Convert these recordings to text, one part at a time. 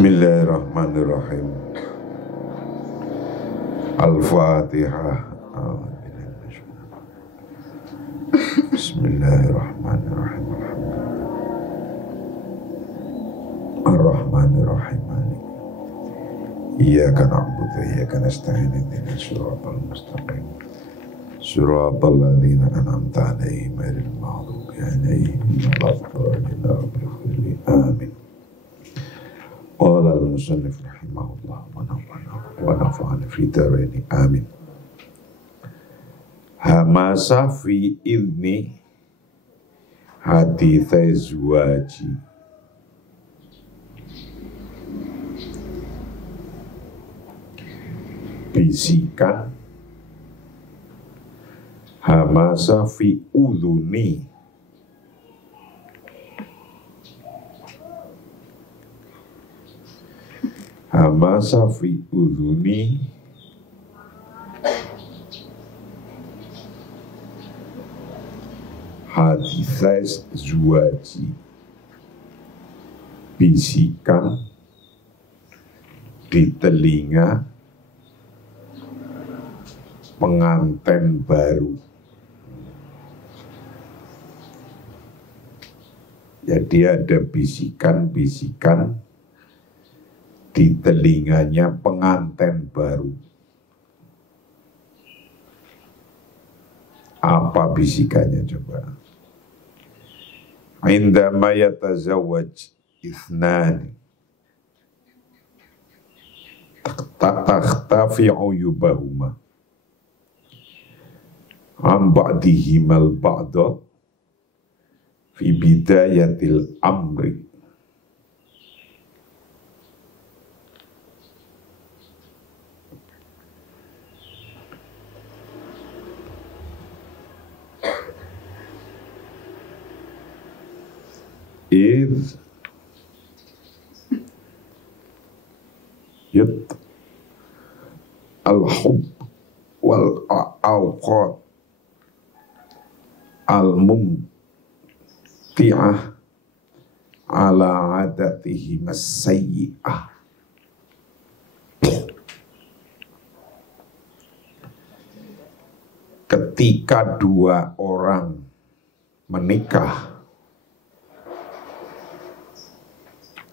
Bismillahirrahmanirrahim. Al-Fatihah. Bismillahirrahmanirrahim. Ar-Rahmanirrahim. Iyyaka na'budu wa iyyaka nasta'in ihdinas siratal mustaqim. Siratal ladzina an'amta 'alaihim ghairil maghdubi 'alaihim waladdallin. Amin. Qala al-musannif rahimahullah wa nafa'ana fi dharaini. Amin. Hamasa fi idni haditsai zuwaji. Bisikan hamasa fi udhuni hamasa fi udhuni haditsai zuwaji. Bisikan di telinga pengantin baru. Jadi ada bisikan-bisikan di telinganya pengantin baru. Apa bisikannya coba? Indama yatazawwaj ithnani takhtafi'u yubahuma am ba'dihimal ba'da fi bidayatil amri. Idh yut al-hub wal awqat al-mumti'ah ala adatihim as-sayyi'ah. Ketika dua orang menikah,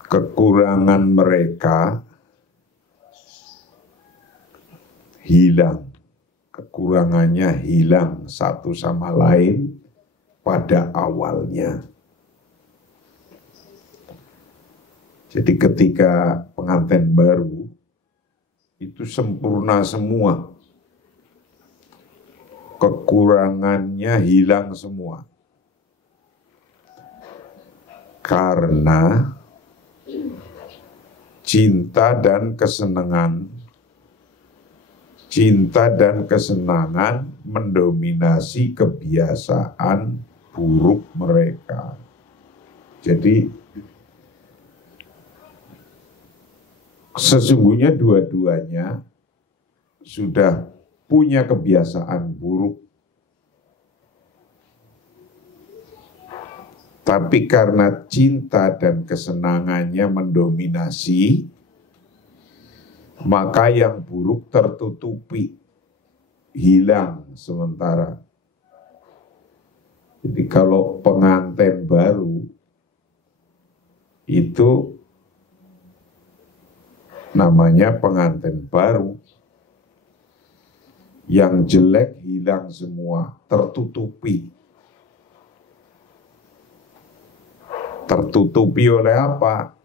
kekurangan mereka hilang. Kekurangannya hilang satu sama lain pada awalnya. Jadi ketika pengantin baru itu sempurna semua, kekurangannya hilang semua. Karena cinta dan kesenangan mendominasi kebiasaan buruk mereka. Jadi sesungguhnya dua-duanya sudah punya kebiasaan buruk. Tapi karena cinta dan kesenangannya mendominasi, maka yang buruk tertutupi, hilang sementara. Jadi kalau pengantin baru itu namanya pengantin baru, yang jelek hilang semua, tertutupi. Tertutupi oleh apa?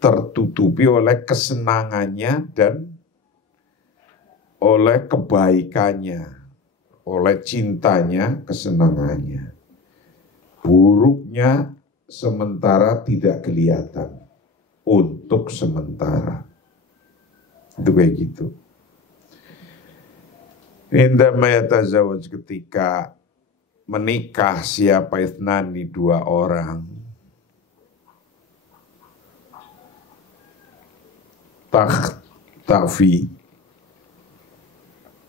Tertutupi oleh kesenangannya dan oleh kebaikannya, oleh cintanya, kesenangannya. Buruknya sementara tidak kelihatan, untuk sementara. Itu kayak gitu. Indama yatazawwaj, ketika menikah siapa ithnani, dua orang, takhtafi,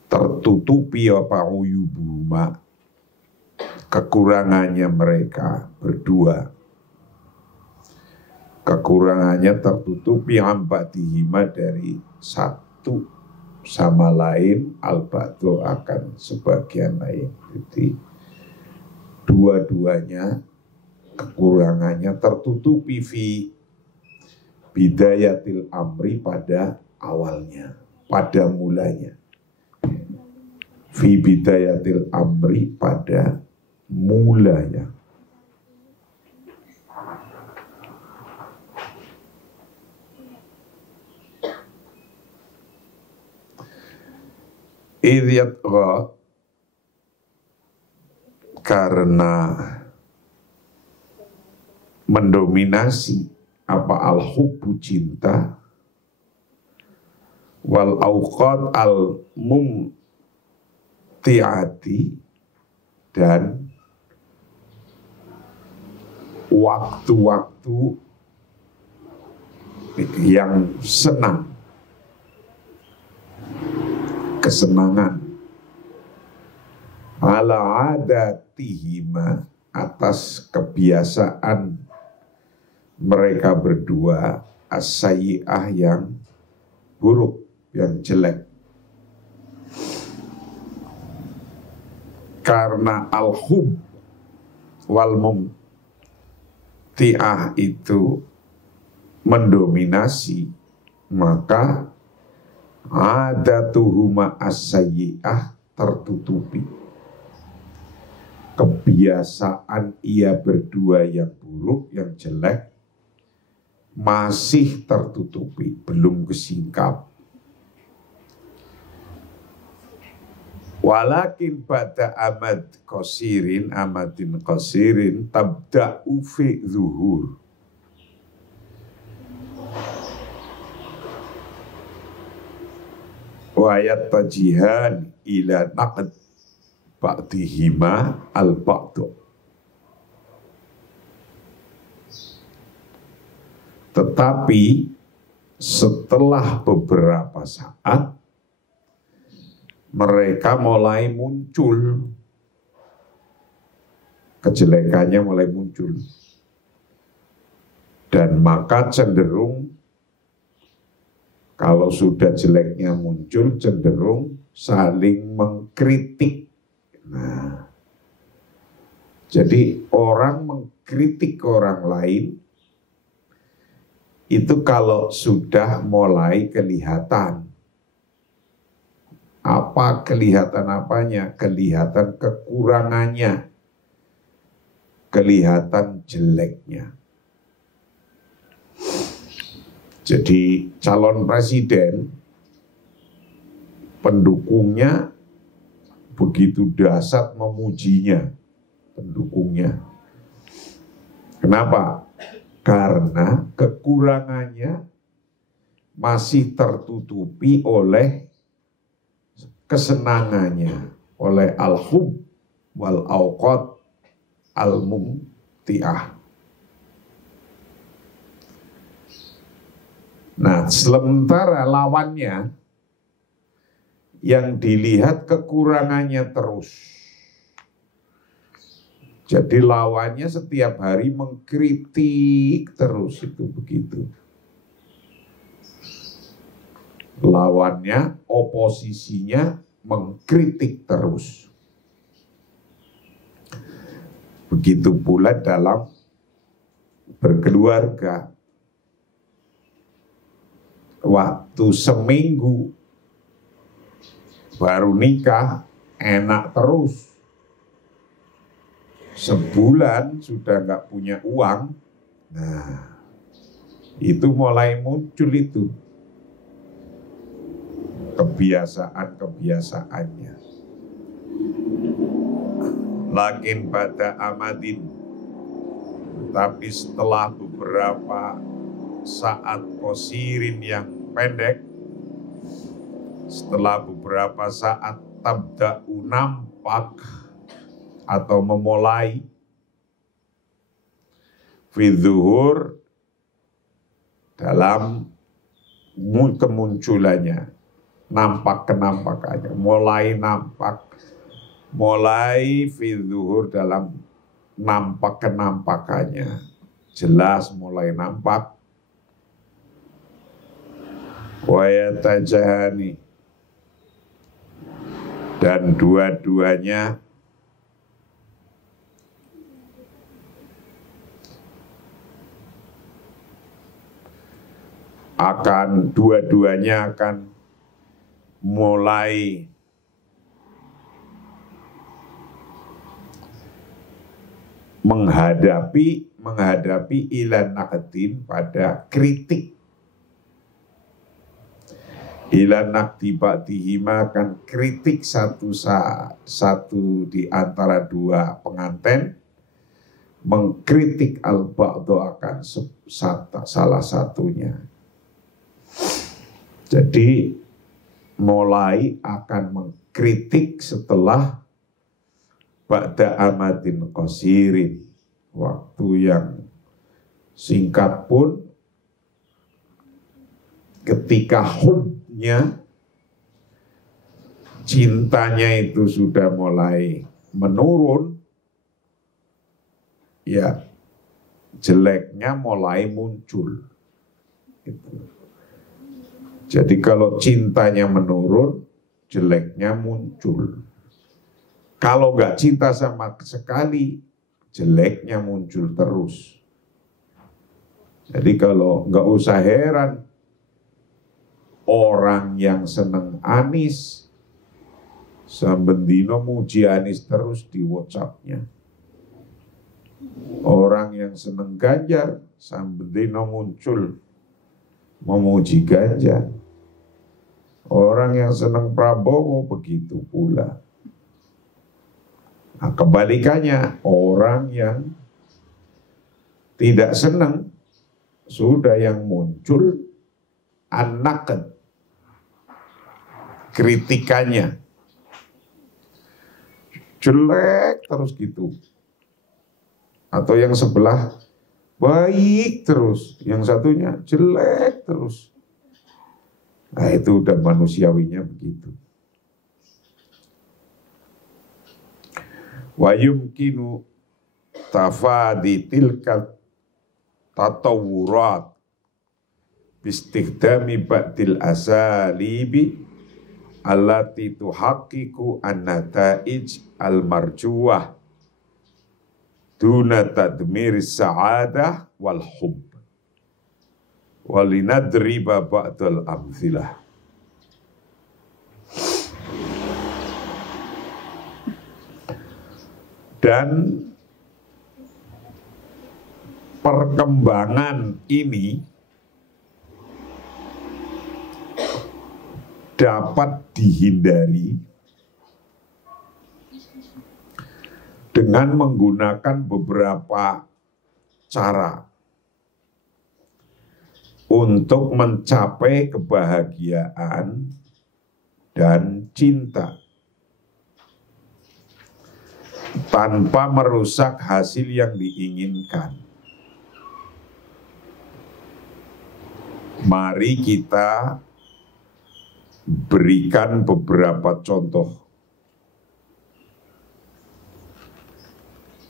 tertutupi apa uyubuhuma, kekurangannya mereka berdua. kekurangannya tertutupi ambadihima dari satu sama lain, al-ba'du akan sebagian lain. Jadi dua-duanya kekurangannya tertutupi fi bidayatil amri pada awalnya, pada mulanya. Fi bidayatil amri pada mulanya. Idyatgha, karena mendominasi apa al-hubbu cinta, wal awqat al-mumti'ati, dan waktu-waktu yang senang, kesenangan, ala adatihima, atas kebiasaan mereka berdua, as-sayyi'ah, yang buruk, yang jelek. Karena al-hub wal mumti'ah itu mendominasi, maka adatuhuma as-sayyi'ah tertutupi. Kebiasaan ia berdua yang buruk, yang jelek, masih tertutupi, belum kesingkap. Walakin pada amadin qasirin tabda'u fi zuhur. Wayat tajihan ila naqd ba'dihima al-ba'du. Tetapi setelah beberapa saat mereka mulai muncul, kejelekannya mulai muncul, dan maka cenderung, kalau sudah jeleknya muncul, cenderung saling mengkritik. Nah, jadi orang mengkritik orang lain itu kalau sudah mulai kelihatan. Apa kelihatan apanya? Kelihatan kekurangannya, kelihatan jeleknya. Jadi calon presiden, pendukungnya begitu dahsyat memujinya, pendukungnya. Kenapa? Karena kekurangannya masih tertutupi oleh kesenangannya, oleh al-hub wal awqat al-mumti'ah. Nah, sementara lawannya yang dilihat kekurangannya terus. Jadi lawannya setiap hari mengkritik terus, itu begitu. Lawannya, oposisinya mengkritik terus. Begitu pula dalam berkeluarga. Waktu seminggu baru nikah, enak terus. Sebulan sudah nggak punya uang. Nah, itu mulai muncul itu kebiasaan-kebiasaannya. Lakin pada amadin, tapi setelah beberapa saat qasirin yang pendek, setelah beberapa saat tabda'u nampak atau memulai fi zuhur dalam kemunculannya, nampak kenampakannya, mulai nampak, mulai fi zuhur dalam nampak kenampakannya, jelas mulai nampak. Wa yatajahani, dan dua-duanya akan mulai menghadapi ilan naqdin, pada kritik. Ilan naqdi ba'dihima, kan kritik satu di antara dua pengantin, mengkritik al-ba'du akan salah satunya. Jadi mulai akan mengkritik setelah ba'da amadin qasirin, waktu yang singkat pun, ketika hubnya, cintanya itu sudah mulai menurun, ya jeleknya mulai muncul. Jadi kalau cintanya menurun, jeleknya muncul. Kalau nggak cinta sama sekali, jeleknya muncul terus. Jadi kalau nggak usah heran, orang yang seneng Anis, sambendino muji Anis terus di WhatsApp-nya. Orang yang seneng Ganjar, sambendino muncul memuji Ganjar. Orang yang seneng Prabowo begitu pula. Nah, kebalikannya, orang yang tidak senang, sudah yang muncul an-naqd, kritikannya. Jelek terus gitu. Atau yang sebelah baik terus, yang satunya jelek terus. Nah, itu udah manusiawinya begitu. Wa yumkinu tafadi tilka tatawurat bistikhdami ba'dil asalibi allati tuhaqqiqu an-nata'ij al-marjuwah duna tadmir sa'adah wal hub walinadriba ba'dal amthilah. Dan perkembangan ini dapat dihindari dengan menggunakan beberapa cara untuk mencapai kebahagiaan dan cinta tanpa merusak hasil yang diinginkan. Mari kita berikan beberapa contoh.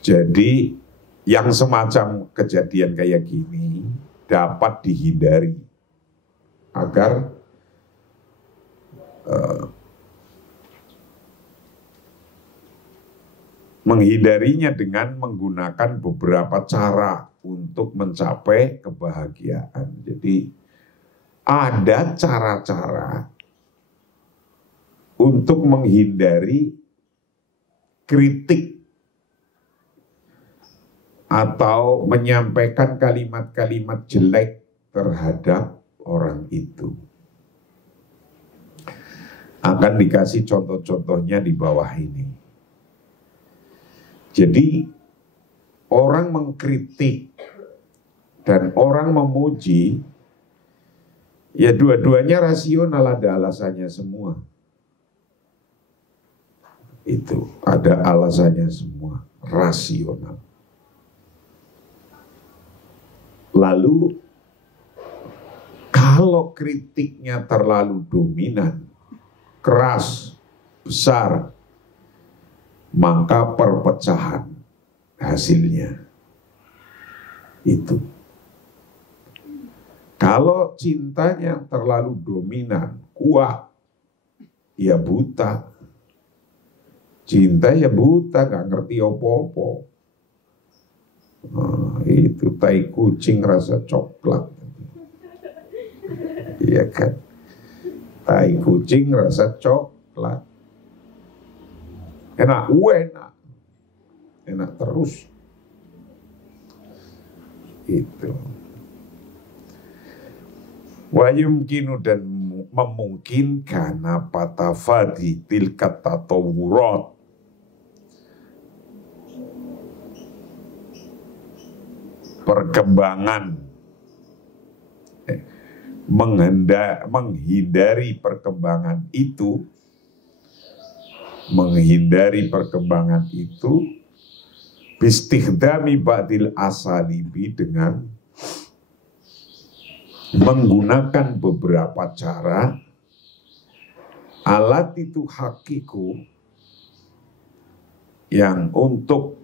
Jadi yang semacam kejadian kayak gini dapat dihindari agar menghindarinya dengan menggunakan beberapa cara untuk mencapai kebahagiaan. Jadi ada cara-cara untuk menghindari kritik atau menyampaikan kalimat-kalimat jelek terhadap orang itu. Akan dikasih contoh-contohnya di bawah ini. Jadi orang mengkritik dan orang memuji, ya dua-duanya rasional, ada alasannya semua. Itu ada alasannya semua, rasional. Lalu kalau kritiknya terlalu dominan, keras, besar, maka perpecahan hasilnya. Itu. Kalau cintanya terlalu dominan, kuat, ya buta. Cinta ya buta, gak ngerti apa-apa. Nah, itu tai kucing rasa coklat. Iya kan? Tai kucing rasa coklat. Enak, enak. Enak terus. Itu. Wa yumkinu dan memungkinkan apa tafadi tilkat tatawurat, perkembangan, menghindari perkembangan itu, bistikhdami ba'dil asalibi, dengan menggunakan beberapa cara, alat itu hakiku, yang untuk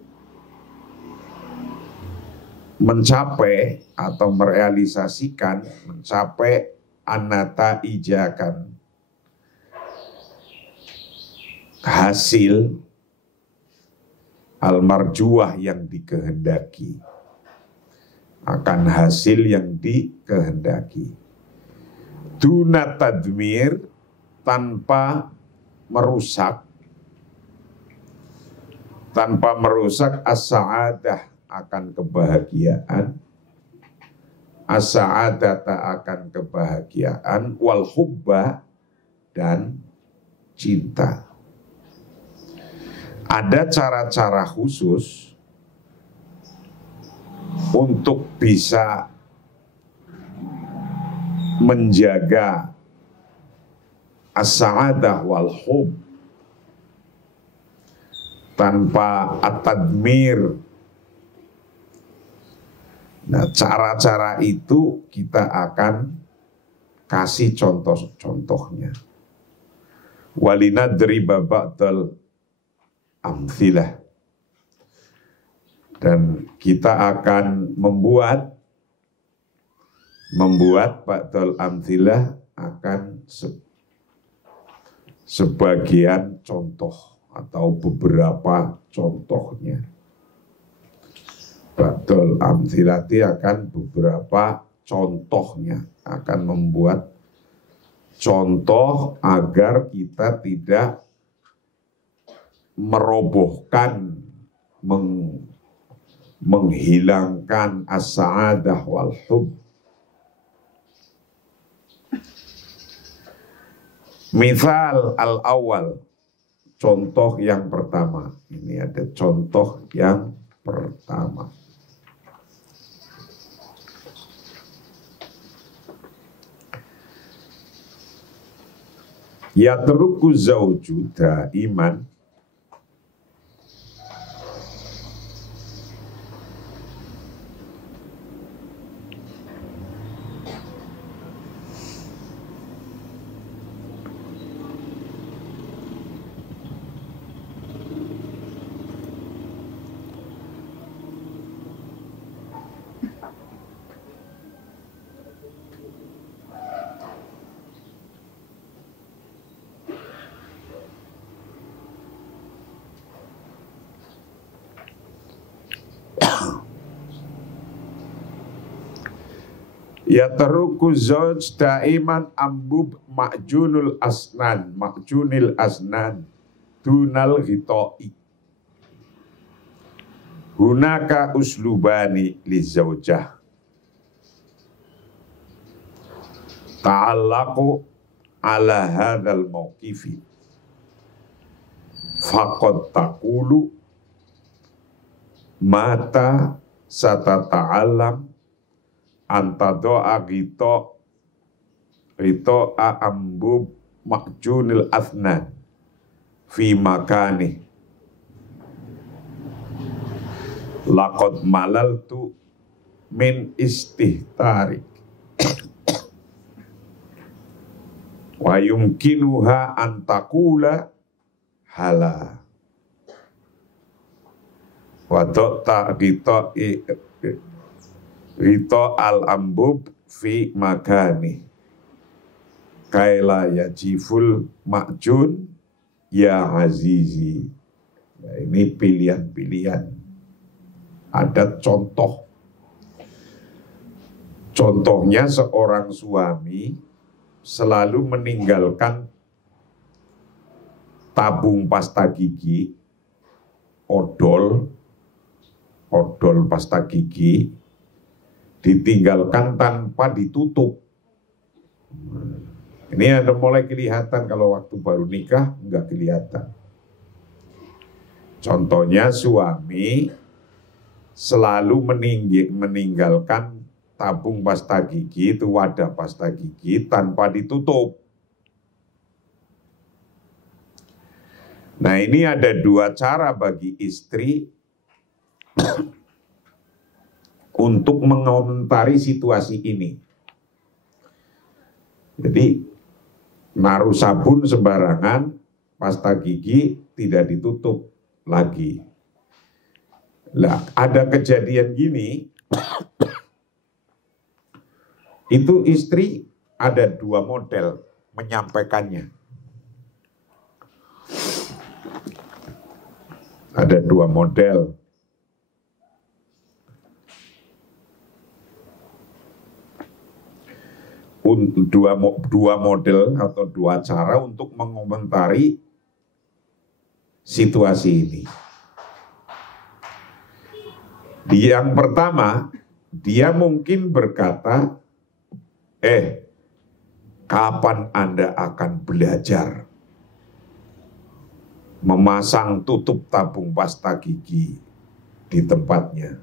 mencapai atau merealisasikan, mencapai anata ijakan, hasil al-marjuah yang dikehendaki, akan hasil yang dikehendaki. Duna tadmir, tanpa merusak as-sa'adah, akan kebahagiaan, as-sa'adata, akan kebahagiaan, wal hubba, dan cinta. Ada cara-cara khusus untuk bisa menjaga as-sa'adah wal hub tanpa at-tadmir. Nah, cara-cara itu kita akan kasih contoh-contohnya. Walinadriba ba'dal amthilah, dan kita akan membuat ba'dal amthilah, akan sebagian contoh atau beberapa contohnya. Ba'dal amthilati akan beberapa contohnya, akan membuat contoh agar kita tidak merobohkan, menghilangkan as-sa'adah wal hub. Misal al-awwal, contoh yang pertama. Ini ada contoh yang pertama. Yatruku zawju daiman, yatruku zawj daiman ambub ma'junil asnan dunal ghita'i. Hunaka uslubani li zawjah ta'allaqu ala hadzal mauqifi, faqad taqulu mata satata'allam antado'a ghita'a ambub ma'junil asnan fi makani laqad malaltu min istihtarik wa yumkinuha antakula hala wa ta'ta Rito al-ambub fi makani kaila yajiful makjun ya azizi. Nah, ini pilihan-pilihan. Ada contoh. Contohnya seorang suami selalu meninggalkan tabung pasta gigi, odol pasta gigi, ditinggalkan tanpa ditutup. Ini ada mulai kelihatan kalau waktu baru nikah enggak kelihatan. Contohnya suami selalu meninggalkan tabung pasta gigi, itu wadah pasta gigi tanpa ditutup. Nah, ini ada dua cara bagi istri untuk mengomentari situasi ini. Jadi, naruh sabun sembarangan, pasta gigi tidak ditutup lagi. Lah, ada kejadian gini, itu istri ada dua model menyampaikannya. Ada dua model. Dua model atau dua cara untuk mengomentari situasi ini. Yang pertama, dia mungkin berkata, kapan Anda akan belajar memasang tutup tabung pasta gigi di tempatnya?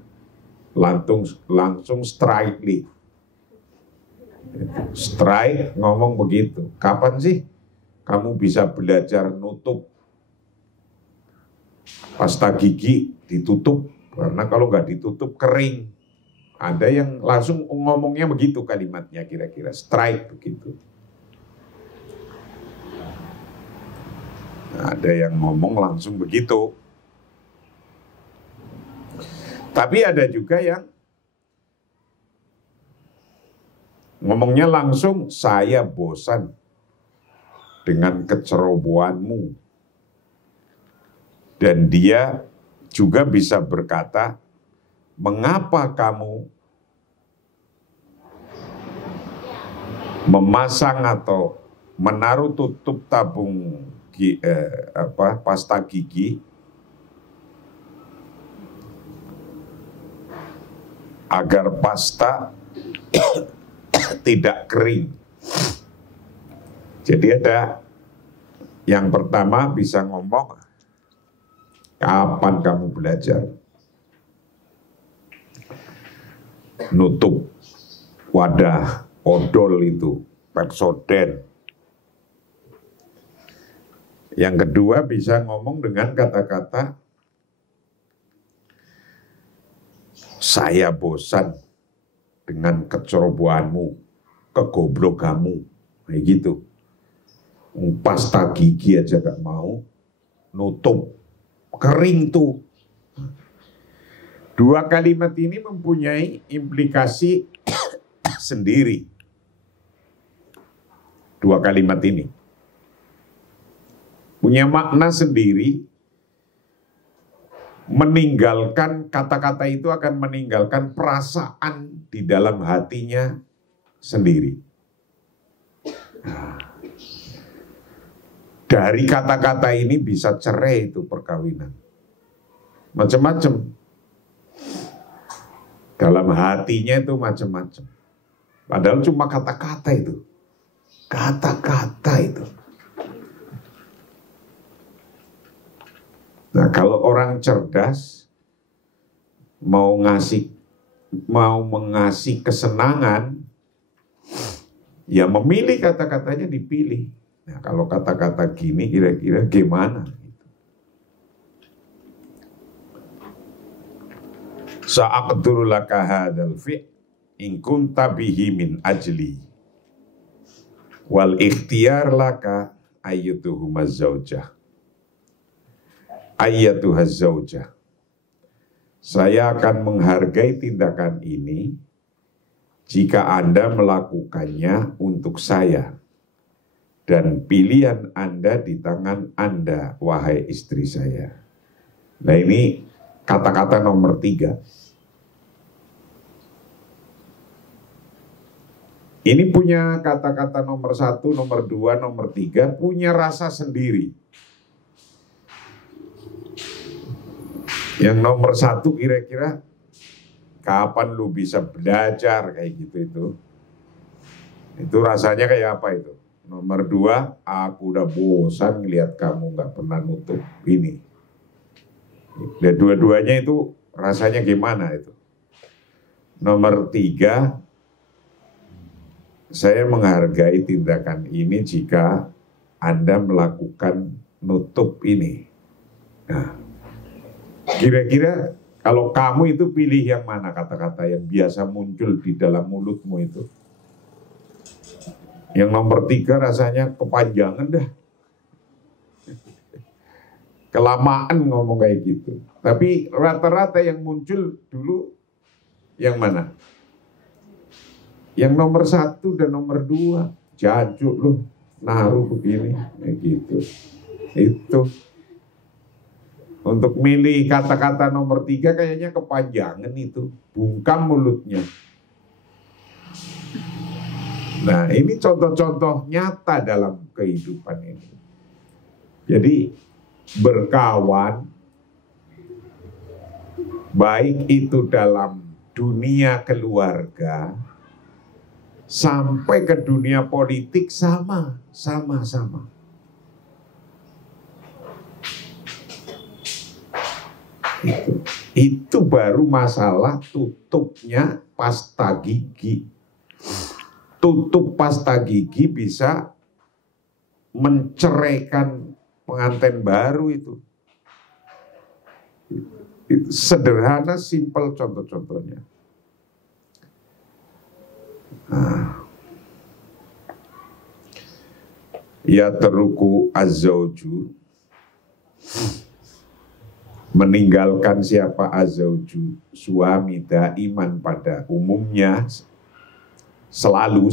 Langsung strike ngomong begitu. Kapan sih kamu bisa belajar nutup pasta gigi ditutup? Karena kalau nggak ditutup kering. Ada yang langsung ngomongnya begitu kalimatnya, kira-kira strike begitu. Ada yang ngomong langsung begitu. Tapi ada juga yang ngomongnya langsung, saya bosan dengan kecerobohanmu. Dan dia juga bisa berkata, mengapa kamu memasang atau menaruh tutup tabung pasta gigi agar pasta tidak kering. Jadi ada yang pertama bisa ngomong, kapan kamu belajar nutup wadah odol itu, Pepsodent. Yang kedua bisa ngomong dengan kata-kata, saya bosan dengan kecerobohanmu, kegoblokanmu, kayak gitu. Pasta gigi aja gak mau, nutup, kering tuh. Dua kalimat ini mempunyai implikasi sendiri. Dua kalimat ini punya makna sendiri. Meninggalkan kata-kata itu akan meninggalkan perasaan di dalam hatinya sendiri. Nah, dari kata-kata ini bisa cerai itu perkawinan. Macam-macam. Dalam hatinya itu macam-macam. Padahal cuma kata-kata itu. Kata-kata itu. Nah, kalau orang cerdas mau mengasih kesenangan, ya memilih kata-katanya dipilih. Nah, kalau kata-kata gini kira-kira gimana? Sa'aqduru laka hadzal fi' in kunta bihi min ajli wal ikhtiyar laka ayyatuhumaz zaujah. Ayyatuhaz zaujah. Saya akan menghargai tindakan ini jika Anda melakukannya untuk saya, dan pilihan Anda di tangan Anda, wahai istri saya. Nah, ini kata-kata nomor 3. Ini punya kata-kata nomor 1, nomor 2, nomor 3, punya rasa sendiri. Yang nomor 1 kira-kira, kapan lu bisa belajar kayak gitu itu? Itu rasanya kayak apa itu? Nomor 2, aku udah bosan ngeliat kamu gak pernah nutup ini. Dan dua-duanya itu rasanya gimana itu? Nomor 3, saya menghargai tindakan ini jika Anda melakukan nutup ini. Nah, kira-kira kalau kamu itu pilih yang mana kata-kata yang biasa muncul di dalam mulutmu itu? Yang nomor 3 rasanya kepanjangan dah. Kelamaan ngomong kayak gitu. Tapi rata-rata yang muncul dulu yang mana? Yang nomor 1 dan nomor 2. Jancuk loh, naruh begini. Kayak gitu. Itu. Untuk milih kata-kata nomor 3 kayaknya kepanjangan itu. Bungkam mulutnya. Nah, ini contoh-contoh nyata dalam kehidupan ini. Jadi, berkawan, baik itu dalam dunia keluarga, sampai ke dunia politik sama. Itu baru masalah tutupnya pasta gigi. Tutup pasta gigi bisa menceraikan pengantin baru itu. Itu sederhana, simpel contoh-contohnya. Ya teruku azzauju, meninggalkan siapa azzauju, suami daiman pada umumnya selalu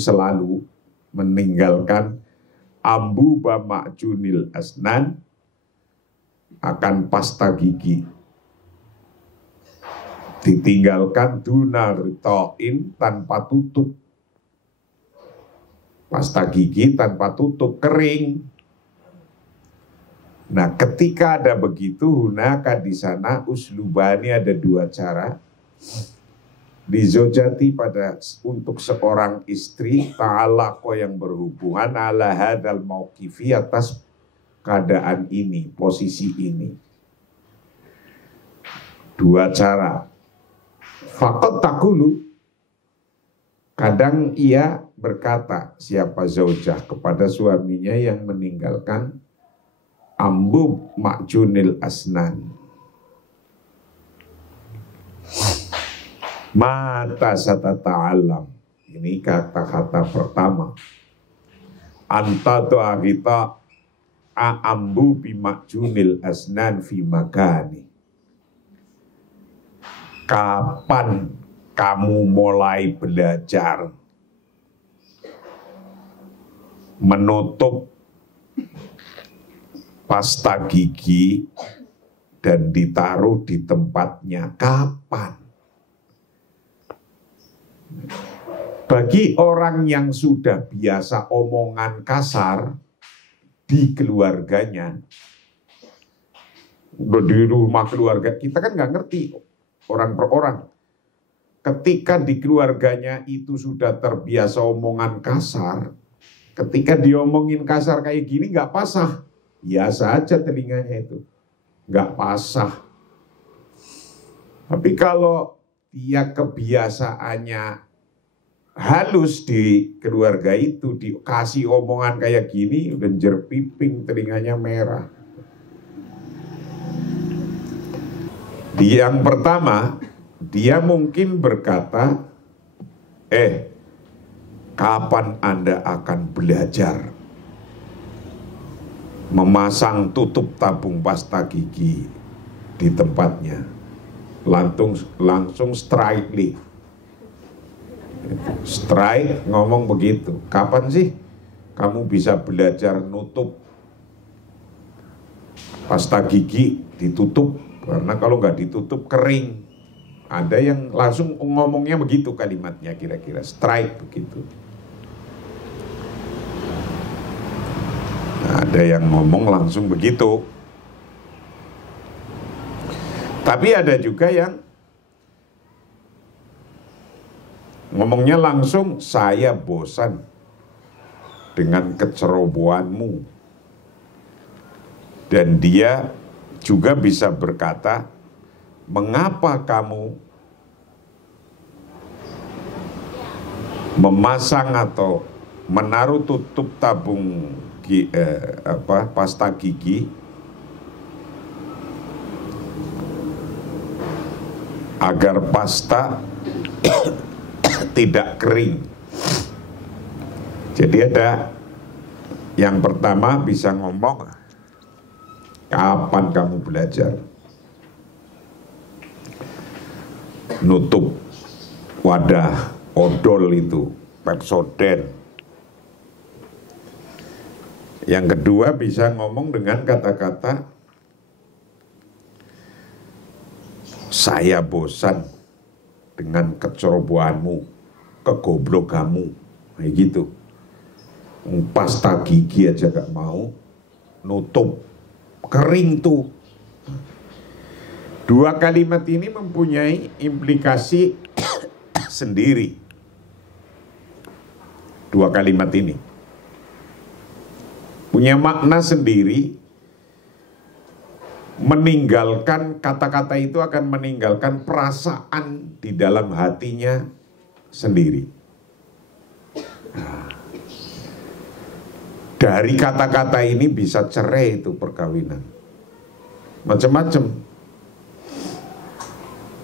meninggalkan ambu bama'junil asnan, akan pasta gigi, ditinggalkan dunaritoin, tanpa tutup. Pasta gigi tanpa tutup, kering. Nah, ketika ada begitu, hunaka di sana uslubani, ada 2 cara. Dizojati pada untuk seorang istri, ta'alaqo yang berhubungan, ala hadal mauqifi, atas keadaan ini, posisi ini. 2 cara. Faqad taqulu, kadang ia berkata, siapa zaujah, kepada suaminya yang meninggalkan ambu ma'junil asnan. Mata satata'alam. Ini kata-kata pertama. Anta tu'ahita a'ambu bima'junil asnan fi makani. Kapan kamu mulai belajar menutup pasta gigi dan ditaruh di tempatnya? Kapan? Bagi orang yang sudah biasa omongan kasar di keluarganya, di rumah keluarga, kita kan nggak ngerti orang per orang. Ketika di keluarganya itu sudah terbiasa omongan kasar, ketika diomongin kasar kayak gini nggak pasah, biasa aja telinganya itu, nggak pasah. Tapi kalau dia kebiasaannya halus di keluarga itu, dikasih omongan kayak gini, udah jerpiping, telinganya merah. Yang pertama, dia mungkin berkata, kapan Anda akan belajar memasang tutup tabung pasta gigi di tempatnya? Langsung strike. Strike ngomong begitu. Kapan sih kamu bisa belajar nutup pasta gigi ditutup? Karena kalau nggak ditutup kering. Ada yang langsung ngomongnya begitu kalimatnya kira-kira. Strike begitu. Nah, ada yang ngomong langsung begitu. Tapi ada juga yang ngomongnya langsung, saya bosan dengan kecerobohanmu. Dan dia juga bisa berkata, mengapa kamu memasang atau menaruh tutup tabung pasta gigi agar pasta tidak kering. Jadi ada yang pertama bisa ngomong, kapan kamu belajar nutup wadah odol itu, Pepsodent. Yang kedua bisa ngomong dengan kata-kata, saya bosan dengan kecerobohanmu, kegoblokanmu, kayak gitu. Pasta gigi aja gak mau nutup, kering tuh. Dua kalimat ini mempunyai implikasi sendiri. Dua kalimat ini punya makna sendiri. Meninggalkan kata-kata itu akan meninggalkan perasaan di dalam hatinya sendiri. Nah, dari kata-kata ini bisa cerai itu perkawinan. Macam-macam.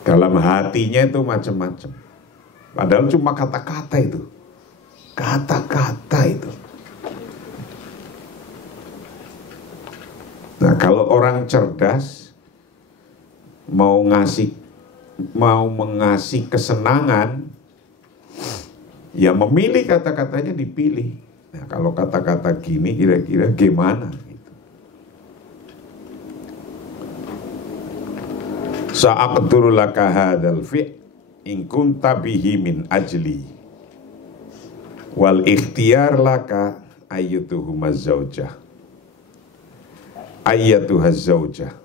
Dalam hatinya itu macam-macam. Padahal cuma kata-kata itu. Kata-kata itu. Nah, kalau orang cerdas mau mengasih kesenangan, ya memilih kata-katanya dipilih. Nah, kalau kata-kata gini kira-kira gimana? Sa'aqduru laka hadzal fi' in kunta bihi min ajli wal ikhtiyar laka ayyatuhumaz zaujah. Ayyatuhaz zaujah.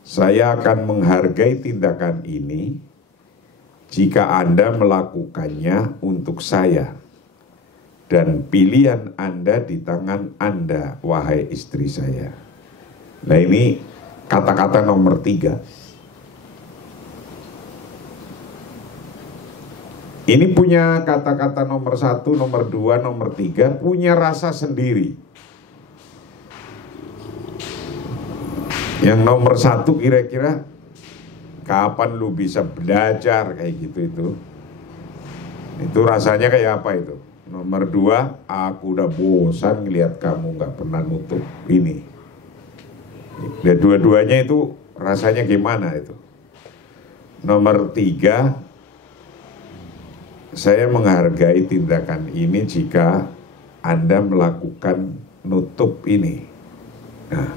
Saya akan menghargai tindakan ini jika Anda melakukannya untuk saya, dan pilihan Anda di tangan Anda, wahai istri saya. Nah, ini kata-kata nomor 3. Ini punya kata-kata nomor 1, nomor 2, nomor 3, punya rasa sendiri. Yang nomor 1 kira-kira, kapan lu bisa belajar kayak gitu itu. Itu rasanya kayak apa itu? Nomor 2, aku udah bosan ngelihat kamu gak pernah nutup ini. Dan dua-duanya itu rasanya gimana itu? Nomor 3, saya menghargai tindakan ini jika Anda melakukan nutup ini. Nah,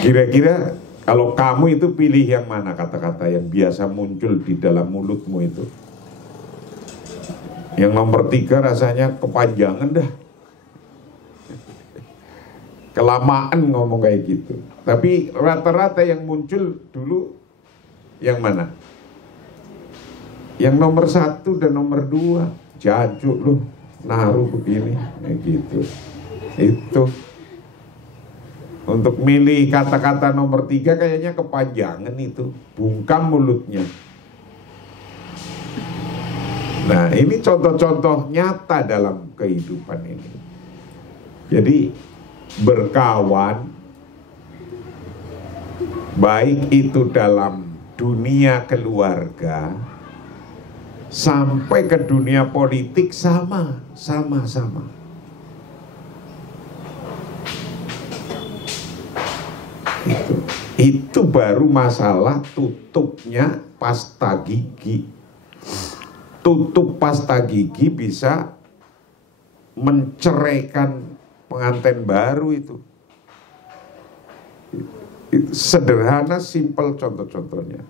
kira-kira kalau kamu itu pilih yang mana kata-kata yang biasa muncul di dalam mulutmu itu? Yang nomor 3 rasanya kepanjangan dah. Kelamaan ngomong kayak gitu. Tapi rata-rata yang muncul dulu yang mana? Yang nomor 1 dan nomor 2. Jancuk loh, naruh begini, kayak gitu. Itu. Untuk milih kata-kata nomor 3 kayaknya kepanjangan itu, bungkam mulutnya. Nah, ini contoh-contoh nyata dalam kehidupan ini. Jadi berkawan, baik itu dalam dunia keluarga sampai ke dunia politik sama. Itu baru masalah tutupnya pasta gigi. tutup pasta gigi bisa menceraikan pengantin baru itu. Sederhana, simpel contoh-contohnya.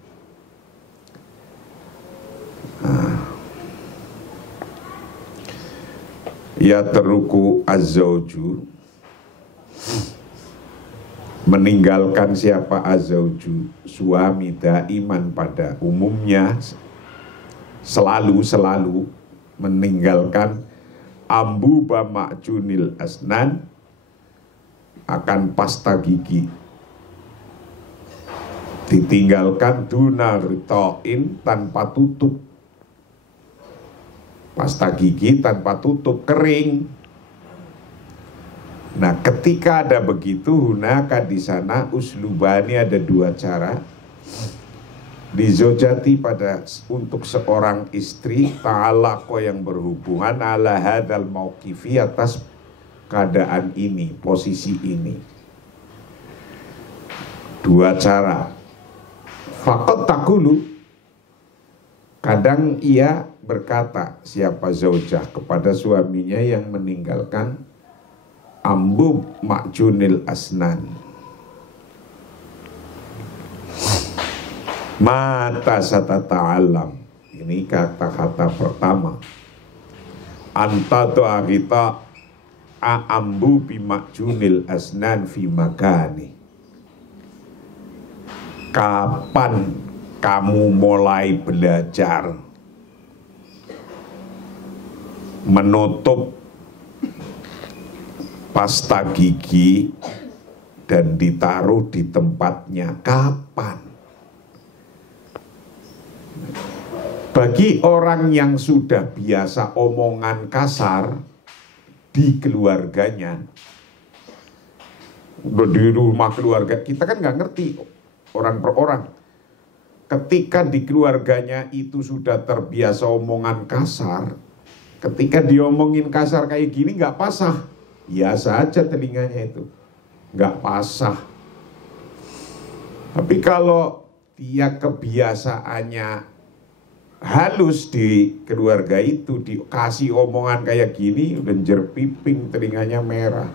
Ya teruku azzauju, meninggalkan siapa azzauju, suami daiman pada umumnya selalu meninggalkan ambu bama'junil asnan, akan pasta gigi ditinggalkan duna ritoin, tanpa tutup. Pasta gigi tanpa tutup, kering. Nah, ketika ada begitu, hunaka di sana uslubani, ada dua cara. Dizojati pada untuk seorang istri, ta'alaqo yang berhubungan ala hadal mauqifi, atas keadaan ini, posisi ini. Dua cara. Faqad taqulu, kadang ia berkata, siapa zaujah, kepada suaminya yang meninggalkan ambu ma'junil asnan. Mata satata'alam, ini kata-kata pertama. Anta tu'agita a'ambu bima'junil asnan fi makani. Kapan kamu mulai belajar menutup pasta gigi dan ditaruh di tempatnya? Kapan? Bagi orang yang sudah biasa omongan kasar di keluarganya, di rumah keluarga, kita kan nggak ngerti orang per orang. Ketika di keluarganya itu sudah terbiasa omongan kasar, ketika diomongin kasar kayak gini nggak pasah, biasa aja telinganya itu, nggak pasah. Tapi kalau dia kebiasaannya halus di keluarga itu, dikasih omongan kayak gini, lenjer piping, telinganya merah.